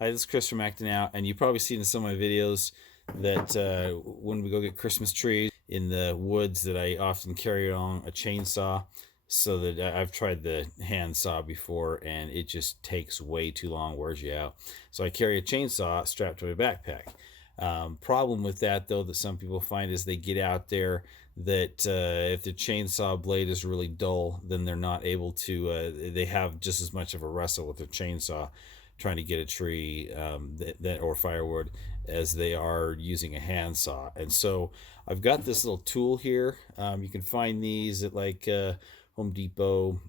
Hi, this is Chris from Acting Out, and you've probably seen in some of my videos that when we go get Christmas trees in the woods, that I often carry along a chainsaw. So that I've tried the hand saw before, and it just takes way too long, wears you out. So I carry a chainsaw strapped to my backpack. Problem with that, though, that some people find is they get out there that if the chainsaw blade is really dull, then they're not able to. They have just as much of a wrestle with their chainsaw trying to get a tree that or firewood as they are using a handsaw. And so I've got this little tool here. You can find these at like Home Depot,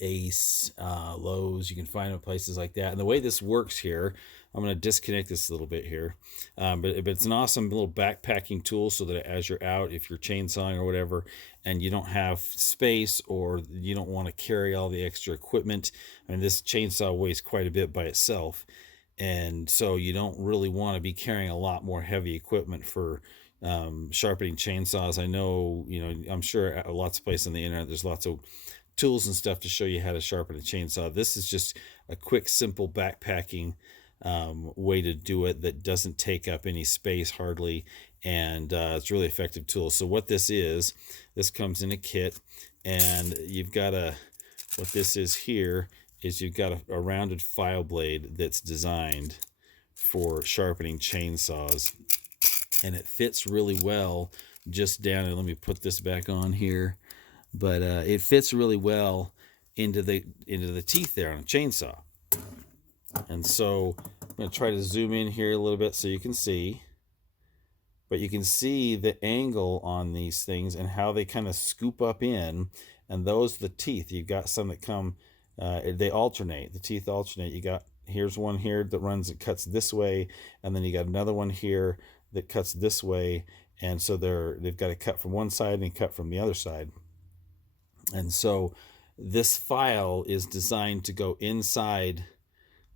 Ace, Lowe's. You can find them at places like that. And the way this works here, I'm going to disconnect this a little bit here, but it's an awesome little backpacking tool so that as you're out, if you're chainsawing or whatever, and you don't have space or you don't want to carry all the extra equipment. I mean, this chainsaw weighs quite a bit by itself. And so you don't really want to be carrying a lot more heavy equipment for sharpening chainsaws. I know, I'm sure at lots of places on the internet, there's lots of tools and stuff to show you how to sharpen a chainsaw. This is just a quick, simple backpacking way to do it that doesn't take up any space hardly, and it's a really effective tool. So what this comes in a kit, and you've got what this is here is you've got a rounded file blade that's designed for sharpening chainsaws, and it fits really well just down. And let me put this back on here, but it fits really well into the teeth there on a chainsaw. And so I'm going to try to zoom in here a little bit so you can see. But you can see the angle on these things and how they kind of scoop up in. And those are the teeth. You've got some that come, they alternate. The teeth alternate. Here's one here that cuts this way. And then you got another one here that cuts this way. And so they've got to cut from one side and cut from the other side. And so this file is designed to go inside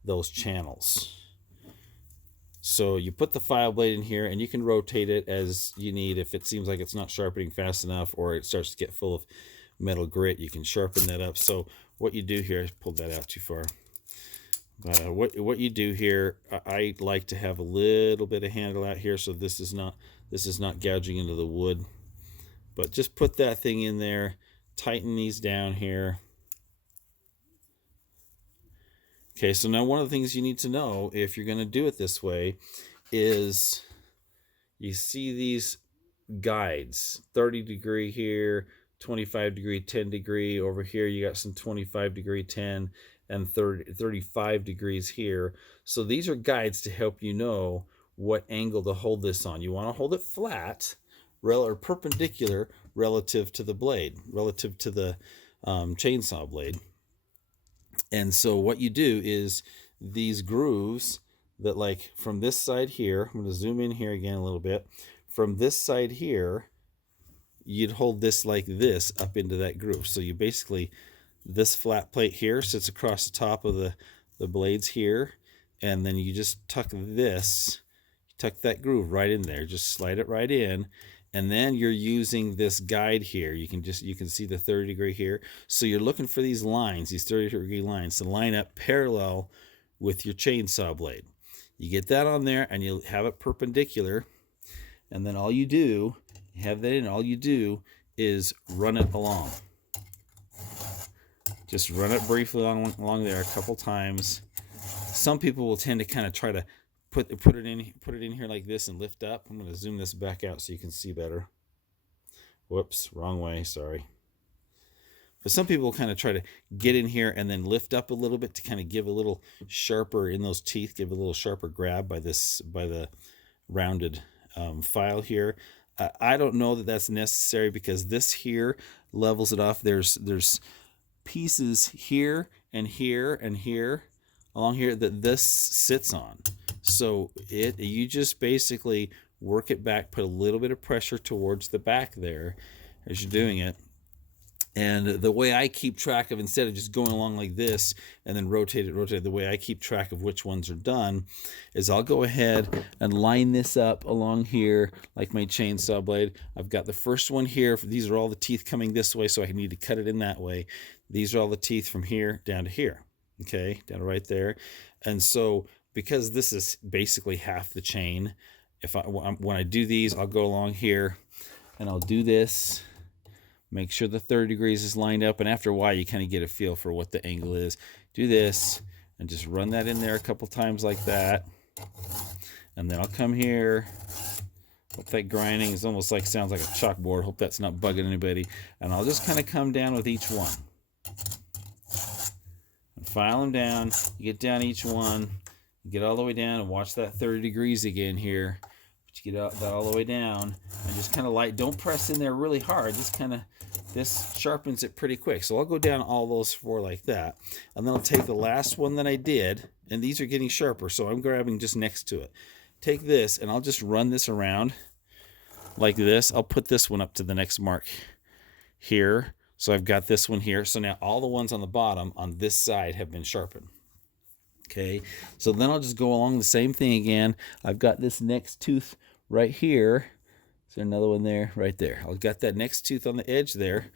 those channels. So you put the file blade in here, and you can rotate it as you need. If it seems like it's not sharpening fast enough or it starts to get full of metal grit, you can sharpen that up. So what you do here, I pulled that out too far. What you do here, I like to have a little bit of handle out here, so this is not gouging into the wood. But just put that thing in there, tighten these down here. Okay, so now one of the things you need to know if you're going to do it this way is you see these guides, 30 degree here, 25 degree, 10 degree. Over here you got some 25 degree, 10, and 35 degrees here. So these are guides to help you know what angle to hold this on. You want to hold it flat or perpendicular relative to the blade, relative to the chainsaw blade. And so what you do is these grooves that, like, from this side here, I'm going to zoom in here again a little bit. From this side here, you'd hold this like this up into that groove. So you basically, this flat plate here sits across the top of the blades here, and then you just tuck that groove right in there. Just slide it right in. And then you're using this guide here. You can see the 30 degree here. So you're looking for these lines, these 30 degree lines, to line up parallel with your chainsaw blade. You get that on there, and you'll have it perpendicular. And then all you do, have that in, all you do is run it along. Just run it briefly along there a couple times. Some people will tend to kind of try to put it in here like this and lift up. I'm going to zoom this back out so you can see better. Whoops, wrong way, sorry. But some people kind of try to get in here and then lift up a little bit to kind of give a little sharper in those teeth, give a little sharper grab by the rounded file here. I don't know that that's necessary, because this here levels it off. There's pieces here and here and here along here that this sits on. So you just basically work it back, put a little bit of pressure towards the back there as you're doing it. And the way I keep track of, instead of just going along like this and then rotate it, the way I keep track of which ones are done is I'll go ahead and line this up along here like my chainsaw blade. I've got the first one here. These are all the teeth coming this way, so I need to cut it in that way. These are all the teeth from here down to here. Okay, down right there. And so because this is basically half the chain, when I do these, I'll go along here and I'll do this, make sure the 30 degrees is lined up, and after a while you kind of get a feel for what the angle is. Do this and just run that in there a couple times like that, and then I'll come here. Hope that grinding is almost like, sounds like a chalkboard. Hope that's not bugging anybody. And I'll just kind of come down with each one and file them down. You get down each one, you get all the way down, and watch that 30 degrees again here. But you get that all the way down and just kind of light. Don't press in there really hard. This sharpens it pretty quick. So I'll go down all those 4 like that, and then I'll take the last one that I did, and these are getting sharper, so I'm grabbing just next to it. Take this and I'll just run this around like this. I'll put this one up to the next mark here. So I've got this one here. So now all the ones on the bottom on this side have been sharpened. Okay, so then I'll just go along the same thing again. I've got this next tooth right here. Is there another one there? Right there. I've got that next tooth on the edge there.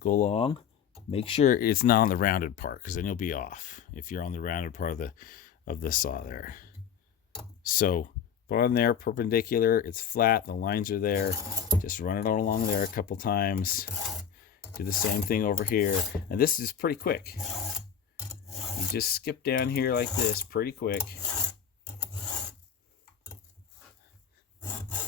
Go along. Make sure it's not on the rounded part, because then you'll be off if you're on the rounded part of the saw there. So put on there, perpendicular, it's flat, the lines are there. Just run it all along there a couple times. Do the same thing over here. And this is pretty quick. You just skip down here like this pretty quick.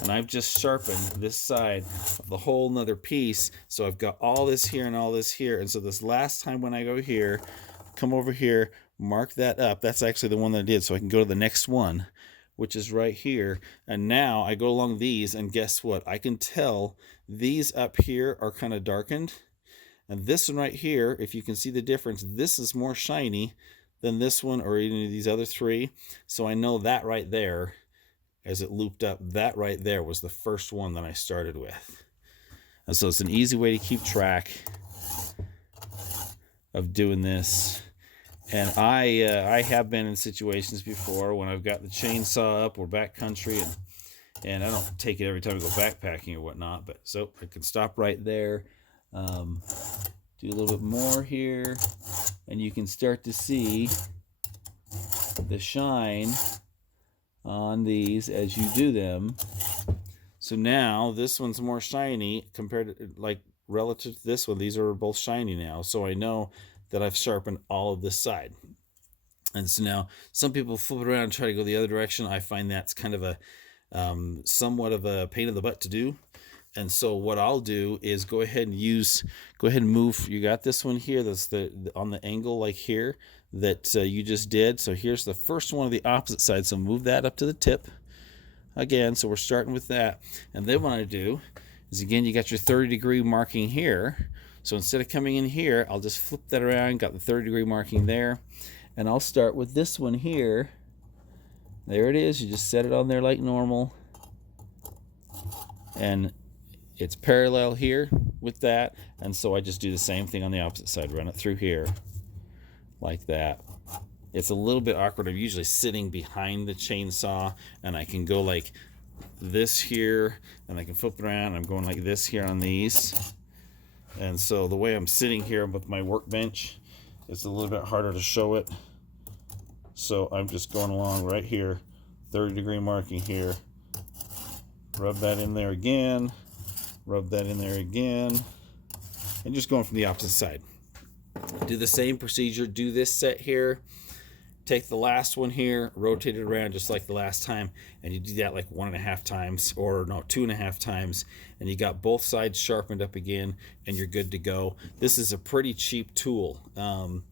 And I've just sharpened this side of the whole nother piece. So I've got all this here and all this here. And so this last time when I go here, come over here, mark that up. That's actually the one that I did. So I can go to the next one, which is right here. And now I go along these, and guess what? I can tell these up here are kind of darkened. And this one right here, if you can see the difference, this is more shiny than this one or any of these other 3. So I know that right there, as it looped up, that right there was the first one that I started with. And so it's an easy way to keep track of doing this. And I have been in situations before when I've got the chainsaw up or backcountry, and I don't take it every time I go backpacking or whatnot, but so I can stop right there, do a little bit more here, and you can start to see the shine on these as you do them. So now this one's more shiny compared to, like, relative to this one. These are both shiny now, so I know that I've sharpened all of this side. And so now some people flip it around and try to go the other direction. I find that's kind of a somewhat of a pain in the butt to do. And so what I'll do is go ahead and move. You got this one here that's on the angle like here that you just did. So here's the first one of the opposite side. So move that up to the tip again. So we're starting with that. And then what I do is, again, you got your 30 degree marking here. So instead of coming in here, I'll just flip that around, got the 30 degree marking there, and I'll start with this one here. There it is. You just set it on there like normal, and it's parallel here with that. And so I just do the same thing on the opposite side, run it through here like that. It's a little bit awkward. I'm usually sitting behind the chainsaw, and I can go like this here, and I can flip it around. I'm going like this here on these. And so the way I'm sitting here with my workbench, it's a little bit harder to show it. So I'm just going along right here, 30 degree marking here. Rub that in there again, rub that in there again, and just going from the opposite side. Do the same procedure, do this set here, take the last one here, rotate it around just like the last time, and you do that like 1.5 times, or no, 2.5 times, and you got both sides sharpened up again, and you're good to go. This is a pretty cheap tool. I'm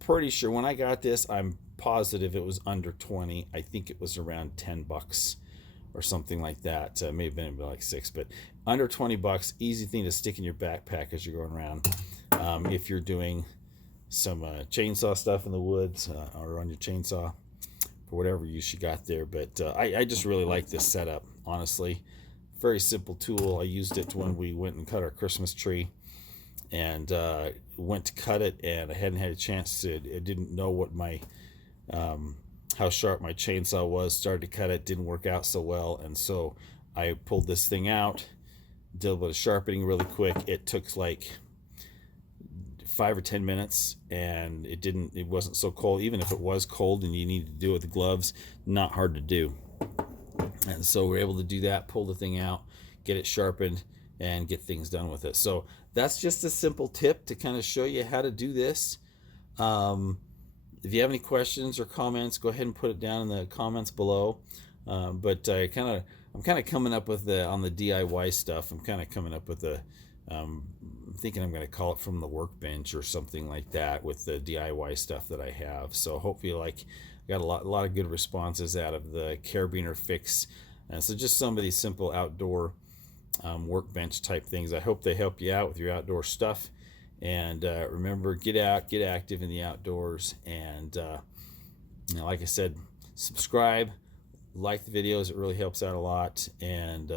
pretty sure when I got this, I'm positive it was under 20. I think it was around 10 bucks or something like that. May have been like 6, but under 20 bucks, easy thing to stick in your backpack as you're going around. If you're doing some chainsaw stuff in the woods, or on your chainsaw for whatever use you got there. But I just really like this setup, honestly. Very simple tool. I used it when we went and cut our Christmas tree, and went to cut it, and I hadn't had a chance to, I didn't know what my how sharp my chainsaw was. Started to cut it, didn't work out so well, and so I pulled this thing out, did a bit of sharpening really quick. It took like 5 or 10 minutes, and it wasn't so cold. Even if it was cold and you needed to do it with the gloves, not hard to do. And so we're able to do that, pull the thing out, get it sharpened, and get things done with it. So that's just a simple tip to kind of show you how to do this. um, if you have any questions or comments, go ahead and put it down in the comments below. But I'm kind of coming up with on the DIY stuff. I'm kind of coming up with I'm thinking I'm going to call it From the Workbench or something like that with the DIY stuff that I have. So hopefully, I got a lot of good responses out of the carabiner fix. So just some of these simple outdoor workbench type things. I hope they help you out with your outdoor stuff. And remember, get out, get active in the outdoors. And like I said, subscribe, like the videos. It really helps out a lot. And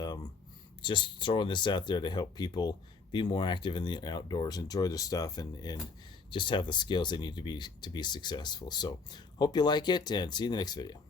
just throwing this out there to help people be more active in the outdoors, enjoy their stuff, and just have the skills they need to be successful. So hope you like it, and see you in the next video.